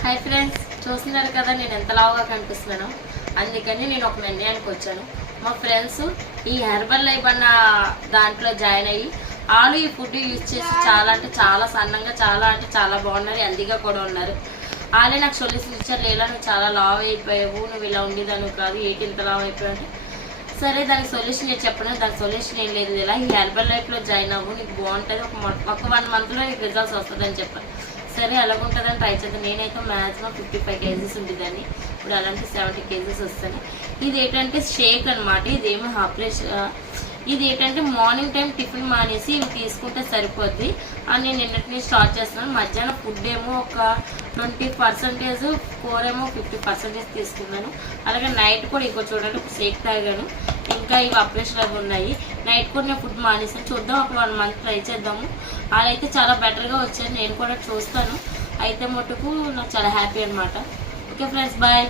Hi friends, చూస్తున్నారు కదా నేను ఎంత లావుగా కనిపిస్తున్నానో. అందుకని నేను ఒక నిర్ణయానికి వచ్చాను. మా ఫ్రెండ్స్ ఈ హెర్బల్ లైఫ్ అన్న దాంట్లో జాయిన్ అయ్యి వాళ్ళు ఈ ఫుడ్ యూజ్ చేసి చాలా అంటే చాలా సన్నంగా చాలా బాగున్నారు, హెల్దీగా కూడా ఉన్నారు. వాళ్ళే నాకు సొల్యూషన్ ఇచ్చారు. లేదా నువ్వు చాలా లావ్ అయిపోయావు, నువ్వు ఇలా ఉండేదాన్ని కాదు, ఏంటి ఇంత లావ్ అయిపోయావు అంటే సరే దానికి సొల్యూషన్ నేను చెప్పను. దానికి సొల్యూషన్ ఏం లేదు, ఇలా ఈ హెర్బల్ లైఫ్లో జాయిన్ అవ్వు, నీకు బాగుంటుంది, ఒక 1 monthలో నీకు రిజల్ట్స్ వస్తుందని చెప్పాను. సరే అలాగుంటుందని ట్రై చేద్దాం. నేనైతే మ్యాక్సిమం 55 kgs ఉండేదాన్ని, ఇప్పుడు అలాంటి 70 kgs వస్తాను. ఇది ఏంటంటే షేక్ అనమాట, ఇదేమో ఇది ఏంటంటే మార్నింగ్ టైం టిఫిన్ మానేసి ఇవి తీసుకుంటే సరిపోద్ది అని నేను నిన్నటిని స్టార్ట్ చేస్తున్నాను. మధ్యాహ్నం ఫుడ్ ఏమో ఒక 20%, కూరేమో 50% తీసుకున్నాను. అలాగే నైట్ కూడా ఇంకో చూడండి షేక్ తాగాను. ఇంకా ఇవి ఆపరేషన్ అవి ఉన్నాయి. నైట్ కూడా నేను ఫుడ్ మానేసాను. చూద్దాం, ఒక 1 month ట్రై చేద్దాము. వాళ్ళైతే చాలా బెటర్గా వచ్చారు, నేను కూడా చూస్తాను. అయితే మటుకు నాకు చాలా హ్యాపీ అనమాట. Okay friends, bye.